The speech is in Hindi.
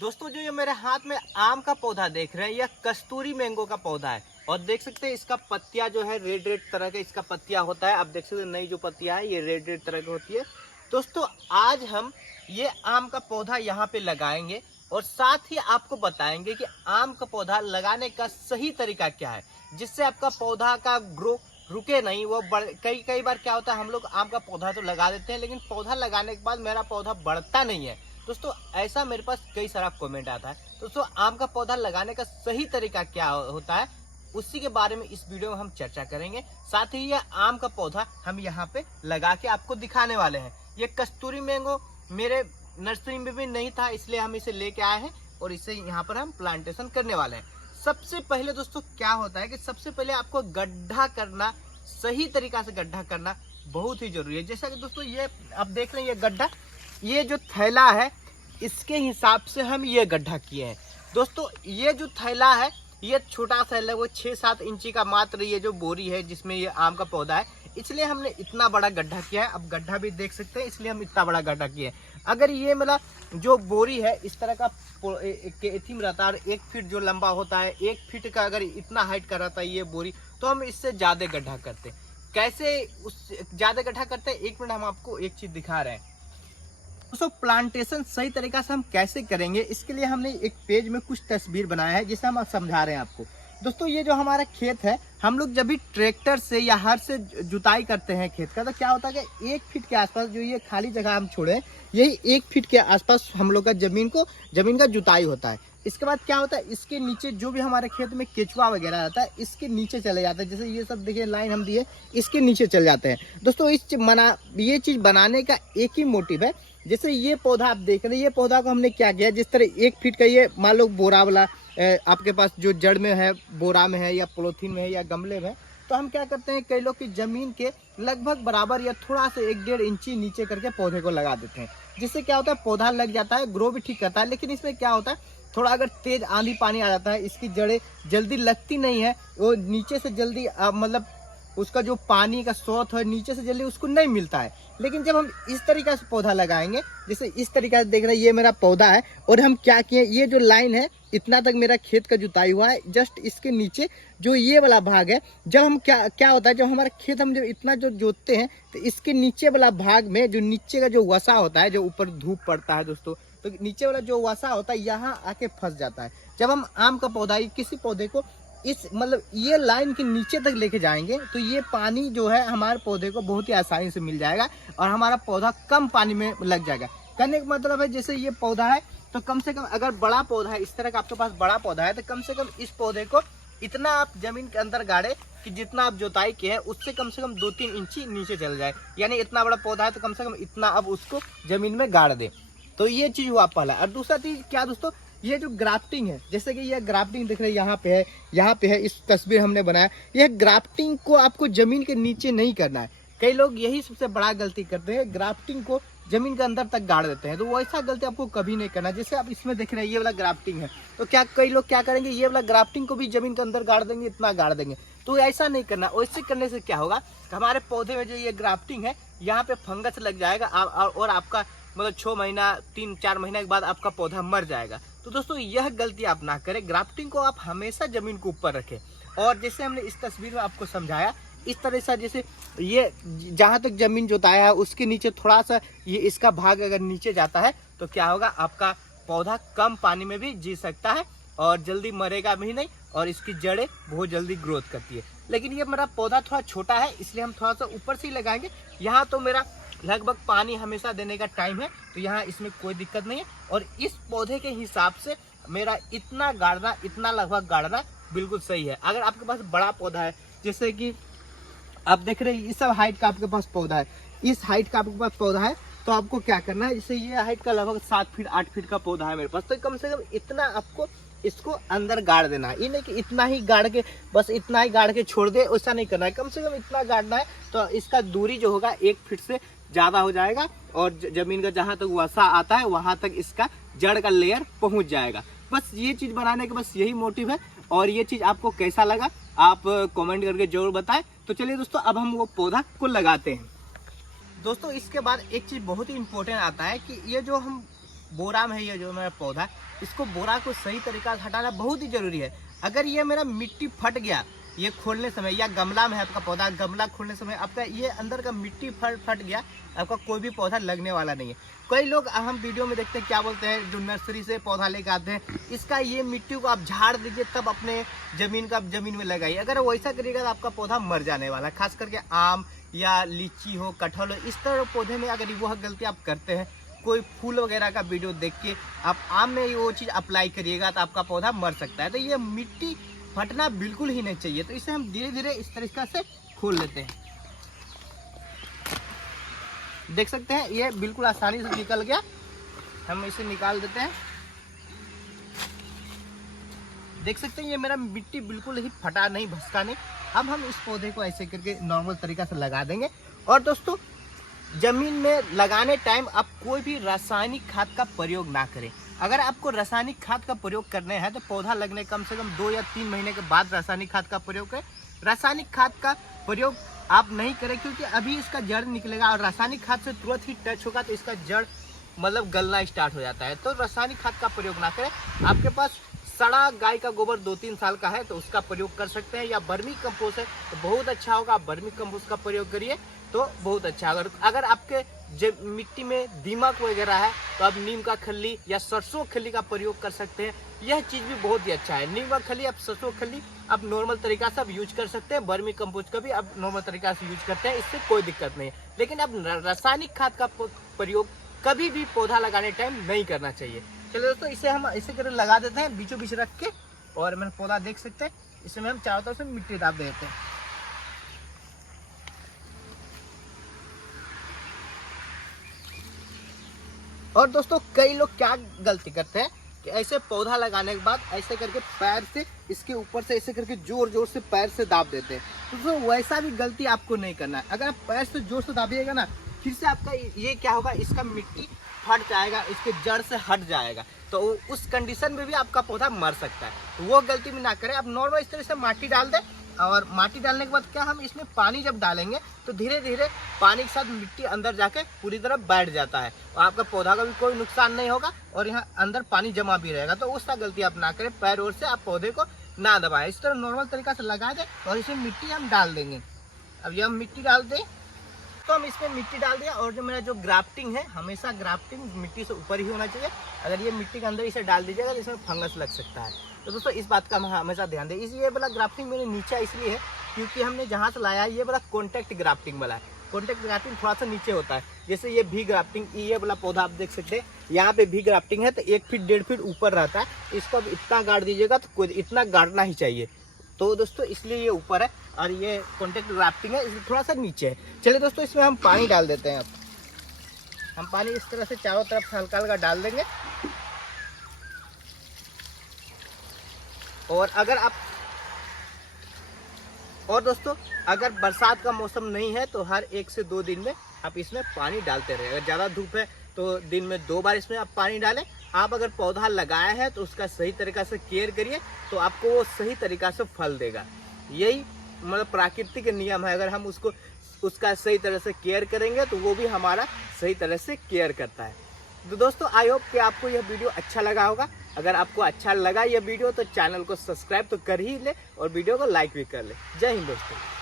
दोस्तों जो ये मेरे हाथ में आम का पौधा देख रहे हैं, यह कस्तूरी मैंगो का पौधा है। और देख सकते हैं इसका पत्तियां जो है रेड रेड तरह का इसका पत्तियां होता है। आप देख सकते हैं नई जो पत्तियां है ये रेड रेड तरह की होती है। दोस्तों आज हम ये आम का पौधा यहाँ पे लगाएंगे और साथ ही आपको बताएंगे कि आम का पौधा लगाने का सही तरीका क्या है, जिससे आपका पौधा का ग्रो रुके नहीं। वो कई बार क्या होता है, हम लोग आम का पौधा तो लगा देते हैं, लेकिन पौधा लगाने के बाद मेरा पौधा बढ़ता नहीं है। दोस्तों ऐसा मेरे पास कई सारा कमेंट आता है। दोस्तों आम का पौधा लगाने का सही तरीका क्या होता है, उसी के बारे में इस वीडियो में हम चर्चा करेंगे। साथ ही ये आम का पौधा हम यहाँ पे लगा के आपको दिखाने वाले हैं। ये कस्तूरी मैंगो मेरे नर्सरी में भी नहीं था, इसलिए हम इसे लेके आए हैं और इसे यहाँ पर हम प्लांटेशन करने वाले हैं। सबसे पहले दोस्तों क्या होता है कि सबसे पहले आपको गड्ढा करना, सही तरीका से गड्ढा करना बहुत ही जरूरी है। जैसा कि दोस्तों ये आप देख रहे हैं, ये गड्ढा, ये जो थैला है इसके हिसाब से हम ये गड्ढा किए हैं। दोस्तों ये जो थैला है ये छोटा सा है, वो 6-7 इंची का मात्र ये जो बोरी है जिसमें ये आम का पौधा है, इसलिए हमने इतना बड़ा गड्ढा किया है। अब गड्ढा भी देख सकते हैं, इसलिए हम इतना बड़ा गड्ढा किए हैं। अगर ये मतलब जो बोरी है इस तरह का एथी में रहता है, 1 फीट जो लंबा होता है, 1 फीट का अगर इतना हाइट का रहता है ये बोरी, तो हम इससे ज्यादा गड्ढा करते हैं। कैसे उस ज्यादा गड्ढा करते हैं, 1 मिनट हम आपको एक चीज दिखा रहे हैं। दोस्तों प्लांटेशन सही तरीका से हम कैसे करेंगे, इसके लिए हमने एक पेज में कुछ तस्वीर बनाया है जिसे हम समझा रहे हैं आपको। दोस्तों ये जो हमारा खेत है, हम लोग जब भी ट्रैक्टर से या हर से जुताई करते हैं खेत का, तो क्या होता है कि 1 फीट के आसपास जो ये खाली जगह हम छोड़े, यही 1 फीट के आसपास हम लोग का जमीन का जुताई होता है। इसके बाद क्या होता है, इसके नीचे जो भी हमारे खेत में केचुआ वगैरह रहता है इसके नीचे चले जाता है। जैसे ये सब देखिए लाइन हम दिए, इसके नीचे चले जाते हैं। दोस्तों ये चीज बनाने का एक ही मोटिव है। जैसे ये पौधा आप देख रहे हैं, ये पौधा को हमने क्या किया, जिस तरह 1 फीट का ये मान लो बोरा वाला आपके पास जो जड़ में है, बोरा में है या पॉलीथीन में है या गमले में है, तो हम क्या करते हैं, कई लोग की जमीन के लगभग बराबर या थोड़ा सा 1-1.5 इंची नीचे करके पौधे को लगा देते हैं। जिससे क्या होता है, पौधा लग जाता है, ग्रो भी ठीक करता है। लेकिन इसमें क्या होता है, थोड़ा अगर तेज आंधी पानी आ जाता है, इसकी जड़ें जल्दी लगती नहीं है, वो नीचे से जल्दी मतलब उसका जो पानी का स्रोत है नीचे से जल्दी उसको नहीं मिलता है। लेकिन जब हम इस तरीका से पौधा लगाएंगे, जैसे इस तरीका से देख रहे हैं, ये मेरा पौधा है और हम क्या किए, ये जो लाइन है इतना तक मेरा खेत का जुताई हुआ है, जस्ट इसके नीचे जो ये वाला भाग है, जब हम क्या होता है, जब हमारा खेत हम जब इतना जो जोतते हैं, तो इसके नीचे वाला भाग में जो नीचे का जो वसा होता है, जो ऊपर धूप पड़ता है दोस्तों, तो नीचे वाला जो वसा होता है यहाँ आके फंस जाता है। जब हम आम का पौधा किसी पौधे को इस मतलब ये लाइन के नीचे तक लेके जाएंगे, तो ये पानी जो है हमारे पौधे को बहुत ही आसानी से मिल जाएगा और हमारा पौधा कम पानी में लग जाएगा। कहने का मतलब है, जैसे ये पौधा है तो कम से कम अगर बड़ा पौधा है, इस तरह का आपके पास बड़ा पौधा है, तो कम से कम इस पौधे को इतना आप जमीन के अंदर गाड़े कि जितना आप जोताई किए हैं उससे कम से कम 2-3 इंची नीचे चल जाए। यानी इतना बड़ा पौधा है तो कम से कम इतना अब उसको जमीन में गाड़ दे। तो ये चीज हुआ पहला। और दूसरा चीज क्या दोस्तों, ये जो ग्राफ्टिंग है, जैसे कि ये ग्राफ्टिंग दिख रही है, यहाँ पे है, इस तस्वीर हमने बनाया। यह ग्राफ्टिंग को आपको जमीन के नीचे नहीं करना है। कई लोग यही सबसे बड़ा गलती करते हैं, ग्राफ्टिंग को जमीन के अंदर तक गाड़ देते हैं। तो वैसा गलती आपको कभी नहीं करना। जैसे आप इसमें देख रहे हैं ये वाला ग्राफ्टिंग है, तो क्या कई लोग क्या करेंगे, ये वाला ग्राफ्टिंग को भी जमीन के अंदर गाड़ देंगे, इतना गाड़ देंगे। तो ऐसा नहीं करना। वैसे करने से क्या होगा, हमारे पौधे में जो ये ग्राफ्टिंग है यहाँ पे फंगस लग जाएगा और आपका मतलब 6 महीना 3-4 महीने के बाद आपका पौधा मर जाएगा। तो दोस्तों यह गलती आप ना करें। ग्राफ्टिंग को आप हमेशा जमीन के ऊपर रखें। और जैसे हमने इस तस्वीर में आपको समझाया, इस तरह से जैसे ये जहाँ तक जमीन जोताया है उसके नीचे थोड़ा सा ये इसका भाग अगर नीचे जाता है, तो क्या होगा, आपका पौधा कम पानी में भी जी सकता है और जल्दी मरेगा भी नहीं और इसकी जड़ें बहुत जल्दी ग्रोथ करती है। लेकिन ये मेरा पौधा थोड़ा छोटा है, इसलिए हम थोड़ा सा ऊपर से ही लगाएंगे। यहाँ तो मेरा लगभग पानी हमेशा देने का टाइम है, तो यहाँ इसमें कोई दिक्कत नहीं है। और इस पौधे के हिसाब से मेरा इतना गाड़ना, इतना लगभग गाड़ना बिल्कुल सही है। अगर आपके पास बड़ा पौधा है, जैसे कि आप देख रहे हैं इस सब हाइट का आपके पास पौधा है, इस हाइट का आपके पास पौधा है, तो आपको क्या करना है, जैसे ये हाइट का लगभग 7 फीट 8 फीट का पौधा है मेरे पास, तो कम से कम इतना आपको इसको अंदर गाड़ देना है। ये नहीं कि इतना ही गाड़ के बस इतना ही गाड़ के छोड़ दे, वैसा नहीं करना है। कम से कम इतना गाड़ना है, तो इसका दूरी जो होगा 1 फीट से ज्यादा हो जाएगा और जमीन का जहां तक वसा आता है वहां तक इसका जड़ का लेयर पहुंच जाएगा। बस ये चीज बनाने का बस यही मोटिव है। और ये चीज आपको कैसा लगा आप कमेंट करके जरूर बताएं। तो चलिए दोस्तों अब हम वो पौधा को लगाते हैं। दोस्तों इसके बाद एक चीज बहुत ही इम्पोर्टेंट आता है कि ये जो हम बोरा में है ये जो मेरा पौधा, इसको बोरा को सही तरीका से हटाना बहुत ही जरूरी है। अगर ये मेरा मिट्टी फट गया ये खोलने समय, या गमला में है आपका पौधा, गमला खोलने समय आपका ये अंदर का मिट्टी फट गया, आपका कोई भी पौधा लगने वाला नहीं है। कई लोग हम वीडियो में देखते हैं क्या बोलते हैं, जो नर्सरी से पौधा लेकर आते हैं, इसका ये मिट्टी को आप झाड़ दीजिए तब अपने जमीन में लगाइए। अगर वैसा करिएगा तो आपका पौधा मर जाने वाला है। खास करके आम या लीची हो, कटहल हो, इस तरह पौधे में अगर वह गलती आप करते हैं, कोई फूल वगैरह का वीडियो देख के आप आम में वो चीज़ अप्लाई करिएगा तो आपका पौधा मर सकता है। तो ये मिट्टी फटना बिल्कुल ही नहीं चाहिए। तो इसे हम धीरे धीरे इस तरीका से खोल लेते हैं। देख सकते हैं ये बिल्कुल आसानी से निकल गया। हम इसे निकाल देते हैं। देख सकते हैं ये मेरा मिट्टी बिल्कुल ही फटा नहीं, भसका नहीं। अब हम इस पौधे को ऐसे करके नॉर्मल तरीका से लगा देंगे। और दोस्तों, जमीन में लगाने टाइम आप कोई भी रासायनिक खाद का प्रयोग ना करें। अगर आपको रासायनिक खाद का प्रयोग करने हैं तो पौधा लगने कम से कम 2 या 3 महीने के बाद रासायनिक खाद का प्रयोग करें। रासायनिक खाद का प्रयोग आप नहीं करें क्योंकि अभी इसका जड़ निकलेगा और रासायनिक खाद से तुरंत ही टच होगा तो इसका जड़ मतलब गलना स्टार्ट हो जाता है। तो रासायनिक खाद का प्रयोग ना करें। आपके पास सड़ा गाय का गोबर 2-3 साल का है तो उसका प्रयोग कर सकते हैं, या बर्मी कंपोस्ट है तो बहुत अच्छा होगा। आप बर्मी कंपोस्ट का प्रयोग करिए तो बहुत अच्छा। अगर आपके मिट्टी में दीमक वगैरह है तो आप नीम का खल्ली या सरसों खल्ली का प्रयोग कर सकते हैं। यह चीज़ भी बहुत ही अच्छा है। नीम का खल्ली, आप सरसों खल्ली आप नॉर्मल तरीका से आप यूज कर सकते हैं। बर्मी कंपोस्ट का भी आप नॉर्मल तरीका से यूज करते हैं, इससे कोई दिक्कत नहीं है। लेकिन अब रासायनिक खाद का प्रयोग कभी भी पौधा लगाने टाइम नहीं करना चाहिए। चलो दोस्तों, इसे हम इसे कर लगा देते हैं बीचों बीच रख के। और मैंने पौधा देख सकते हैं, इसमें हम चारों तरफ से मिट्टी डाल देते हैं। और दोस्तों, कई लोग क्या गलती करते हैं कि ऐसे पौधा लगाने के बाद ऐसे करके पैर से इसके ऊपर से ऐसे करके जोर जोर से पैर से दाब देते हैं। तो दोस्तों, वैसा भी गलती आपको नहीं करना है। अगर आप पैर से जोर से दाबिएगा ना, फिर से आपका ये क्या होगा, इसका मिट्टी फट जाएगा, इसके जड़ से हट जाएगा। तो उस कंडीशन में भी आपका पौधा मर सकता है। तो वो गलती में ना करें। आप नॉर्मल इस तरह से माटी डाल दें, और माटी डालने के बाद क्या हम इसमें पानी जब डालेंगे तो धीरे धीरे पानी के साथ मिट्टी अंदर जाके पूरी तरह बैठ जाता है और आपका पौधा का भी कोई नुकसान नहीं होगा और यहाँ अंदर पानी जमा भी रहेगा। तो उसका गलती आप ना करें, पैर ओर से आप पौधे को ना दबाएं। इस तरह नॉर्मल तरीका से लगा दें और इसमें मिट्टी हम डाल देंगे। अब ये हम मिट्टी डाल दें तो हम इसमें मिट्टी डाल दिया। और जो मेरा जो ग्राफ्टिंग है, हमेशा ग्राफ्टिंग मिट्टी से ऊपर ही होना चाहिए। अगर ये मिट्टी के अंदर इसे डाल दीजिएगा तो इसमें फंगस लग सकता है। तो दोस्तों, इस बात का हम हमेशा ध्यान दें। ये वाला ग्राफ्टिंग मेरे नीचे इसलिए है क्योंकि हमने जहाँ से लाया है ये वाला कॉन्टैक्ट ग्राफ्टिंग वाला है। कॉन्टैक्ट ग्राफ्टिंग थोड़ा सा नीचे होता है। जैसे ये भी ग्राफ्टिंग, ये वाला पौधा आप देख सकते हैं, यहाँ पे भी ग्राफ्टिंग है तो 1 फीट 1.5 फीट ऊपर रहता है। इसको अब इतना गाड़ दीजिएगा तो कोई इतना गाड़ना ही चाहिए। तो दोस्तों, इसलिए ये ऊपर है और ये कॉन्टैक्ट ग्राफ्टिंग है, इसलिए थोड़ा सा नीचे है। चलिए दोस्तों, इसमें हम पानी डाल देते हैं। अब हम पानी इस तरह से चारों तरफ से हल्का हल्का डाल देंगे। और दोस्तों, अगर बरसात का मौसम नहीं है तो हर 1 से 2 दिन में आप इसमें पानी डालते रहे। अगर ज़्यादा धूप है तो दिन में 2 बार इसमें आप पानी डालें। आप अगर पौधा लगाया है तो उसका सही तरीका से केयर करिए तो आपको वो सही तरीका से फल देगा। यही मतलब प्राकृतिक नियम है। अगर हम उसका सही तरह से केयर करेंगे तो वो भी हमारा सही तरह से केयर करता है। तो दोस्तों, आई होप कि आपको यह वीडियो अच्छा लगा होगा। अगर आपको अच्छा लगा यह वीडियो तो चैनल को सब्सक्राइब तो कर ही ले और वीडियो को लाइक भी कर ले। जय हिंद दोस्तों।